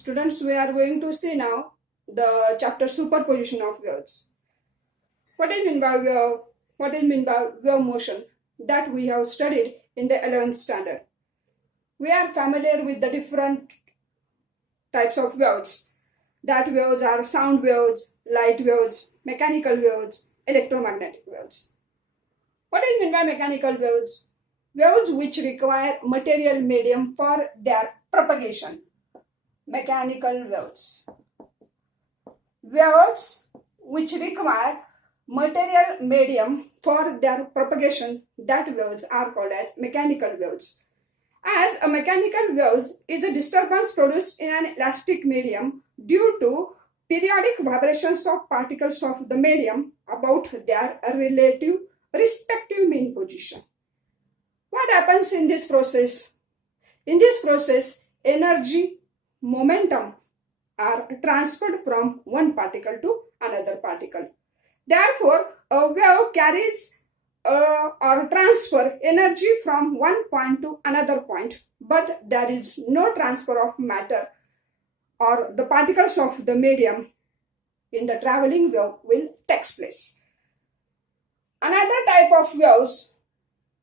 Students, we are going to see now the chapter Superposition of waves. What is meant by wave? What is meant by wave motion? That we have studied in the 11th standard. We are familiar with the different types of waves. That waves are sound waves, light waves, mechanical waves, electromagnetic waves. What is meant by mechanical waves? Waves which require material medium for their propagation. Mechanical waves. Waves which require material medium for their propagation, that waves are called as mechanical waves. As a mechanical waves is a disturbance produced in an elastic medium due to periodic vibrations of particles of the medium about their respective mean position. What happens in this process? In this process, energy, momentum are transferred from one particle to another particle. Therefore, a wave carries or transfer energy from one point to another point, but there is no transfer of matter or the particles of the medium in the traveling wave will take place. Another type of waves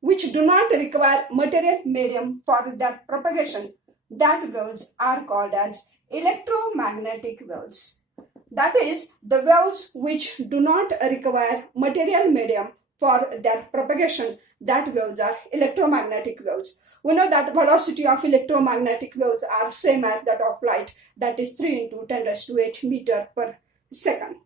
which do not require material medium for their propagation, that waves are called as electromagnetic waves. That is, the waves which do not require material medium for their propagation, that waves are electromagnetic waves. We know that velocity of electromagnetic waves are same as that of light, that is 3 into 10 raised to 8 meter per second.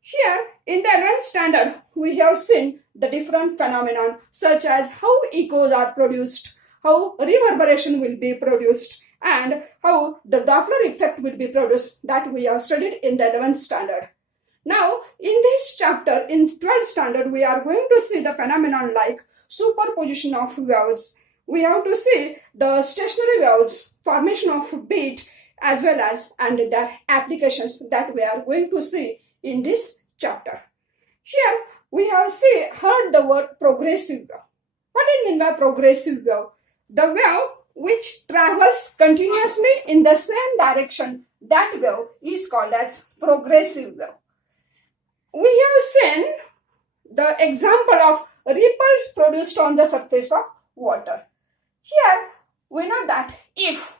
Here in the 11th standard, we have seen the different phenomenon such as how echoes are produced, how reverberation will be produced, and how the Doppler effect will be produced, that we have studied in the 11th standard. Now, in this chapter, in 12th standard, we are going to see the phenomenon like superposition of waves. We have to see the stationary waves, formation of beat, as well as and their applications that we are going to see in this chapter. Here, we have heard the word progressive wave. What is meant by progressive wave? The wave which travels continuously in the same direction, that wave is called as progressive wave. We have seen the example of ripples produced on the surface of water. Here, we know that if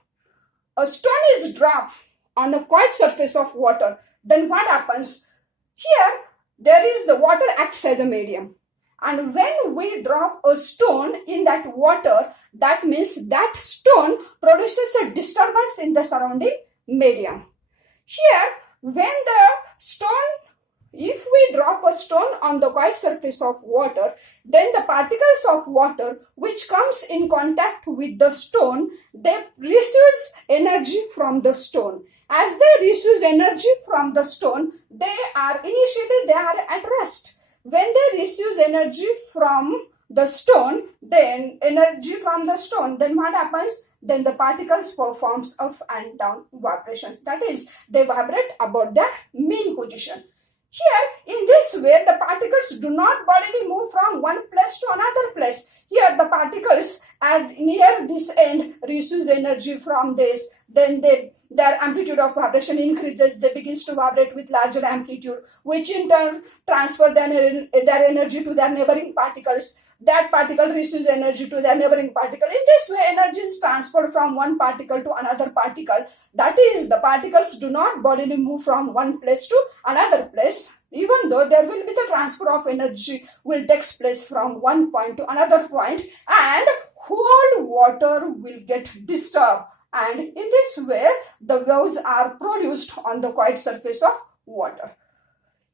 a stone is dropped on a quiet surface of water, then what happens? Here, there is the water acts as a medium. And when we drop a stone in that water, that means that stone produces a disturbance in the surrounding medium. Here, if we drop a stone on the quiet surface of water, then the particles of water which comes in contact with the stone, they receive energy from the stone. As they receive energy from the stone, they are at rest. When they receive energy from the stone, then what happens? Then the particles performs up and down vibrations. That is, they vibrate about their mean position. Here, in this way, the particles do not bodily move from one place to another place. Here, the particles at near this end receives energy from this. Then their amplitude of vibration increases. They begin to vibrate with larger amplitude, which in turn transfer their energy to their neighboring particles. That particle receives energy to their neighboring particle. In this way, energy is transferred from one particle to another particle. That is, the particles do not bodily move from one place to another place, even though there will be the transfer of energy will take place from one point to another point, and whole water will get disturbed. And in this way, the waves are produced on the quiet surface of water.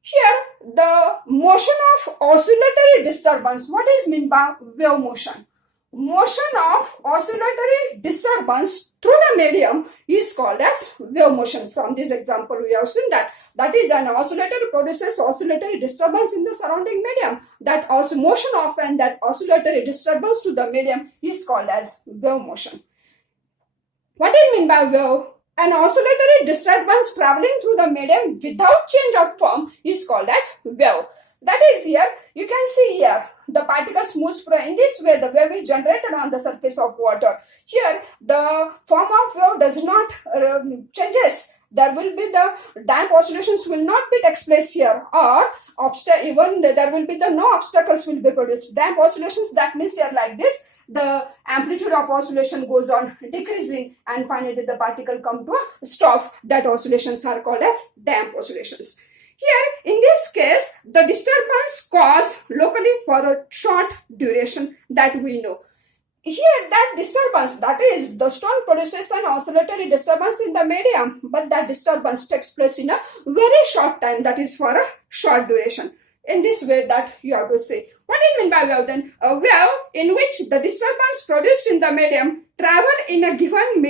Here, the motion of oscillatory disturbance. What is meant by wave motion? Motion of oscillatory disturbance through the medium is called as wave motion. From this example, we have seen that is, an oscillator produces oscillatory disturbance in the surrounding medium. That also motion of and that oscillatory disturbance to the medium is called as wave motion. What is meant by wave? An oscillatory disturbance traveling through the medium without change of form is called as wave. That is, here you can see here the particles moves from in this way. The wave is generated on the surface of water. Here the form of wave does not changes. There will be the damp oscillations will not be takes place here, or even there will be the no obstacles will be produced. Damp oscillations, that means here like this, the amplitude of oscillation goes on decreasing, and finally the particle come to a stop. That oscillations are called as damp oscillations. Here, in this case, the disturbance caused locally for a short duration that we know. Here, that disturbance, that is, the stone produces an oscillatory disturbance in the medium, but that disturbance takes place in a very short time, that is for a short duration. In this way that you have to say. What do you mean by wave then? A wave in which the disturbance produced in the medium travel in a given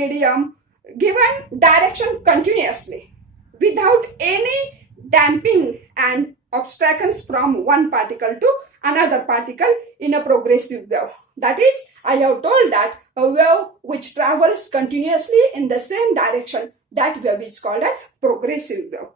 direction continuously without any damping and abstractions from one particle to another particle in a progressive wave. That is, I have told that a wave which travels continuously in the same direction, that wave is called as progressive wave.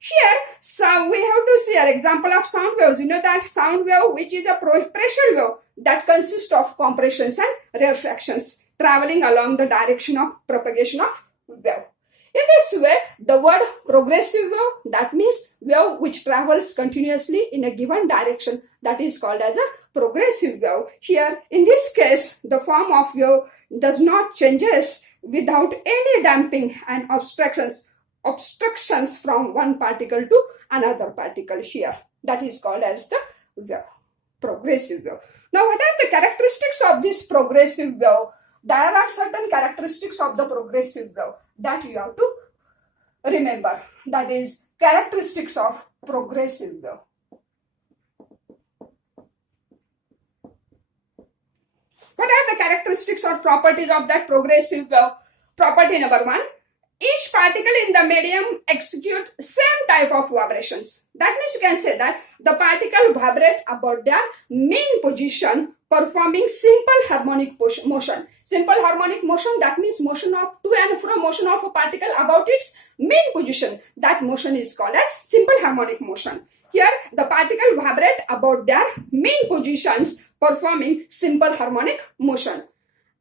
Here, so we have to see an example of sound waves. You know that sound wave, which is a pressure wave, that consists of compressions and rarefactions traveling along the direction of propagation of wave. In this way, the word progressive wave, that means wave which travels continuously in a given direction, that is called as a progressive wave. Here, in this case, the form of wave does not changes without any damping and obstructions from one particle to another particle here. That is called as the wave, progressive wave. Now, what are the characteristics of this progressive wave? There are certain characteristics of the progressive wave that you have to remember. That is, characteristics of progressive wave. What are the characteristics or properties of that progressive wave? Property number 1. Each particle in the medium execute same type of vibrations. That means you can say that the particle vibrate about their mean position, performing simple harmonic motion. Simple harmonic motion, that means motion of to and fro motion of a particle about its mean position. That motion is called as simple harmonic motion. Here the particle vibrate about their mean positions, performing simple harmonic motion.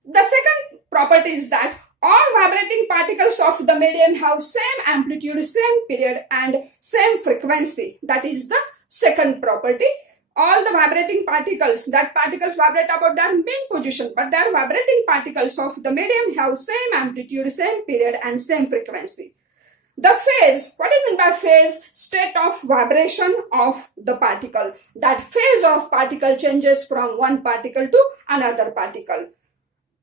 The second property is that all vibrating particles of the medium have same amplitude, same period and same frequency. That is the second property. All the vibrating particles, that particles vibrate about their mean position, but their vibrating particles of the medium have same amplitude, same period and same frequency. The phase, what do you mean by phase? State of vibration of the particle. That phase of particle changes from one particle to another particle.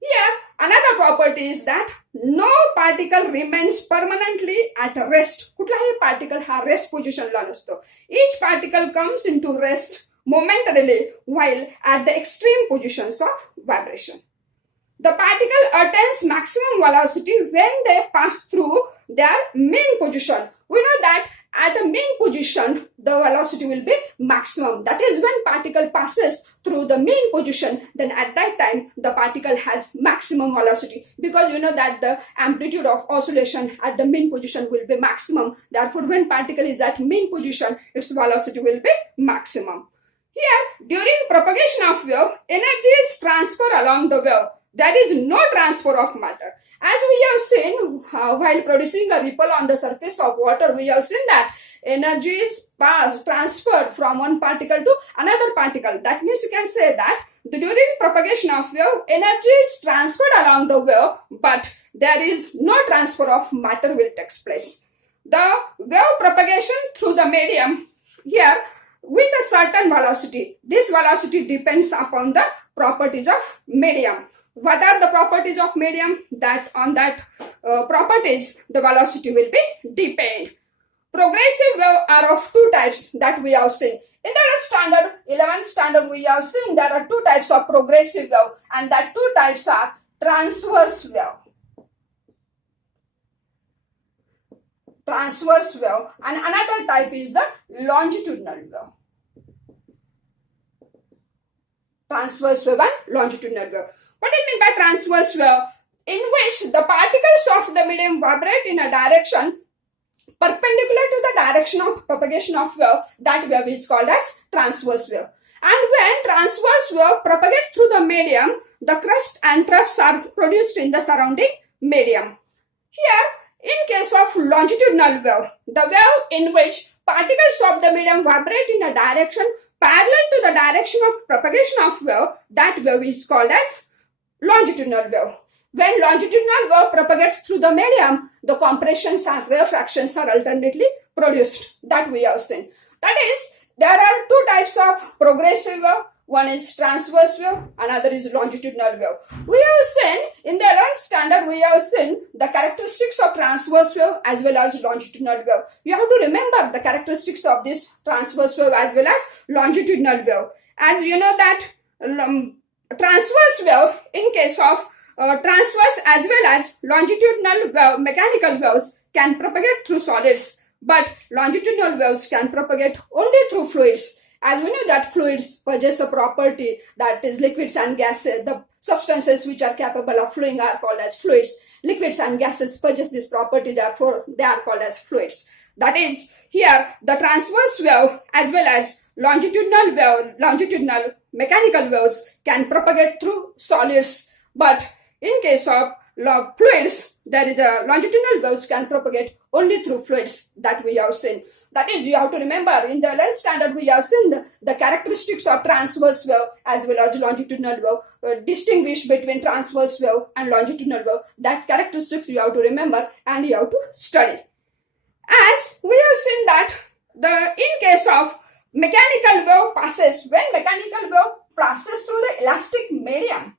Here, another property is that no particle remains permanently at rest. कुठलाही particle हा rest position ला नसतो. Each particle comes into rest momentarily while at the extreme positions of vibration. The particle attains maximum velocity when they pass through their mean position. We know that at a mean position, the velocity will be maximum. That is, when particle passes through the mean position, then at that time, the particle has maximum velocity. Because you know that the amplitude of oscillation at the mean position will be maximum. Therefore, when particle is at mean position, its velocity will be maximum. Here, during propagation of wave, energy is transferred along the wave. There is no transfer of matter. As we have seen while producing a ripple on the surface of water, we have seen that energy is transferred from one particle to another particle. That means you can say that during propagation of wave, energy is transferred along the wave, but there is no transfer of matter will take place. The wave propagation through the medium here with a certain velocity. This velocity depends upon the properties of medium. What are the properties of medium? That on that properties, the velocity will be depend. Progressive wave are of two types that we have seen. In the 11th standard, we have seen there are two types of progressive wave, and that two types are transverse wave. Transverse wave, and another type is the longitudinal wave. Transverse wave and longitudinal wave. What do you mean by transverse wave? In which the particles of the medium vibrate in a direction perpendicular to the direction of propagation of wave, that wave is called as transverse wave. And when transverse wave propagates through the medium, the crust and troughs are produced in the surrounding medium. Here, in case of longitudinal wave, the wave in which particles of the medium vibrate in a direction parallel to the direction of propagation of wave, that wave is called as longitudinal wave. When longitudinal wave propagates through the medium, the compressions and refractions are alternately produced, that we have seen. That is, there are two types of progressive wave. One is transverse wave, another is longitudinal wave. We have seen, in the 11th standard, we have seen the characteristics of transverse wave as well as longitudinal wave. You have to remember the characteristics of this transverse wave as well as longitudinal wave. As you know that transverse wave, in case of transverse as well as longitudinal wave, mechanical waves can propagate through solids, but longitudinal waves can propagate only through fluids. As we know that fluids possess a property, that is liquids and gases. The substances which are capable of flowing are called as fluids. Liquids and gases possess this property, therefore they are called as fluids. That is, here the transverse wave as well as longitudinal wave, longitudinal mechanical waves can propagate through solids, but in case of fluids, there is a longitudinal waves can propagate only through fluids, that we have seen. That is, you have to remember, in the 11th standard we have seen the characteristics of transverse wave as well as longitudinal wave, distinguish between transverse wave and longitudinal wave. That characteristics you have to remember and you have to study. As we have seen that in case of mechanical wave passes, when mechanical wave passes through the elastic medium,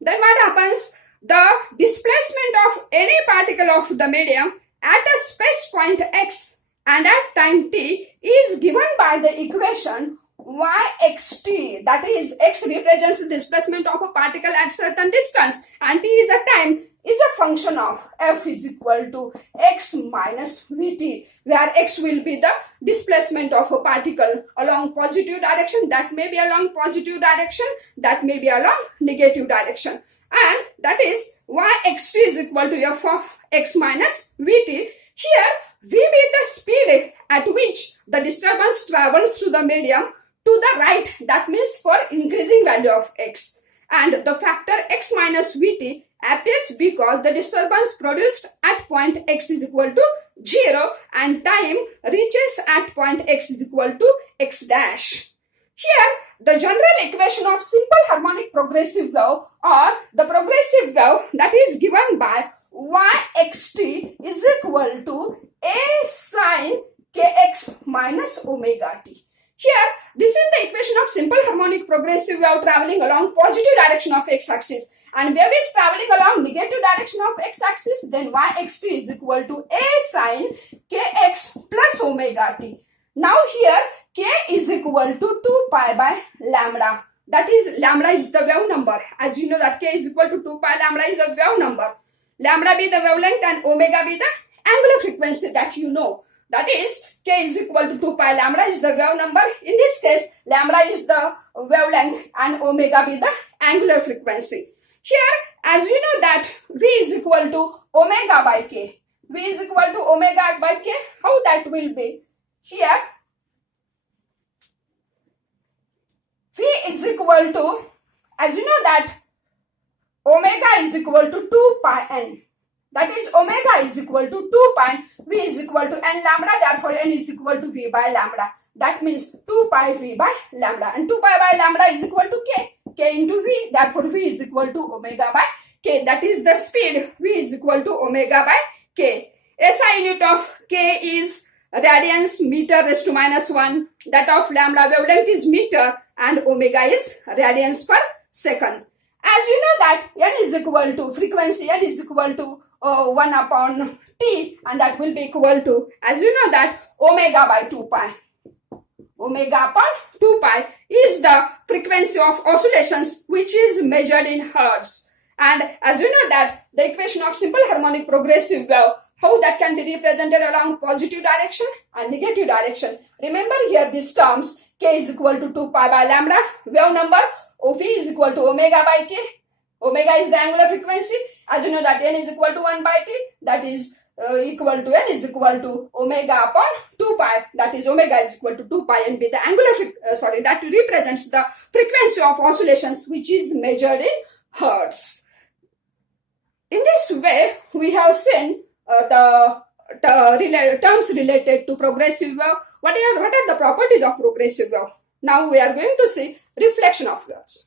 then what happens? The displacement of any particle of the medium at a space point x and at time t is given by the equation yxt, that is, x represents the displacement of a particle at certain distance and t is a time, is a function of f is equal to x minus vt, where x will be the displacement of a particle along positive direction, that may be along positive direction, that may be along negative direction. And that is yxt is equal to f of x minus vt. Here v be the speed at which the disturbance travels through the medium to the right, that means for increasing value of x. And the factor x minus vt appears because the disturbance produced at point x is equal to 0 and time reaches at point x is equal to x dash. Here, the general equation of simple harmonic progressive wave or the progressive wave, that is given by yxt is equal to a sine kx minus omega t. Here, this is the equation of simple harmonic progressive wave traveling along positive direction of x-axis, and wave is traveling along negative direction of x-axis, then yxt is equal to a sine kx plus omega t. Now here, k is equal to 2 pi by lambda. That is, lambda is the wave number. As you know that k is equal to 2 pi lambda is a wave number. Lambda be the wavelength and omega be the angular frequency, that you know. That is, k is equal to 2 pi lambda is the wave number. In this case, lambda is the wavelength and omega be the angular frequency. Here, as you know that v is equal to omega by k. V is equal to omega by k. How that will be? Here, v is equal to, as you know that omega is equal to 2 pi n. That is, omega is equal to 2 pi, v is equal to n lambda, therefore n is equal to v by lambda. That means 2 pi v by lambda, and 2 pi by lambda is equal to k into v, therefore v is equal to omega by k. That is the speed, v is equal to omega by k. SI unit of k is radians meter raised to minus 1, that of lambda wavelength is meter, and omega is radians per second. As you know that n is equal to frequency, n is equal to 1 upon t, and that will be equal to, as you know that, omega by 2 pi. Omega upon 2 pi is the frequency of oscillations which is measured in hertz. And as you know that the equation of simple harmonic progressive wave, how that can be represented along positive direction and negative direction. Remember here these terms, k is equal to 2 pi by lambda, wave number, v is equal to omega by k. Omega is the angular frequency. As you know that n is equal to 1 by t, that is equal to n is equal to omega upon 2 pi, that is omega is equal to 2 pi n be the that represents the frequency of oscillations which is measured in hertz. In this way, we have seen the terms related to progressive wave. What are the properties of progressive wave? Now we are going to see reflection of waves.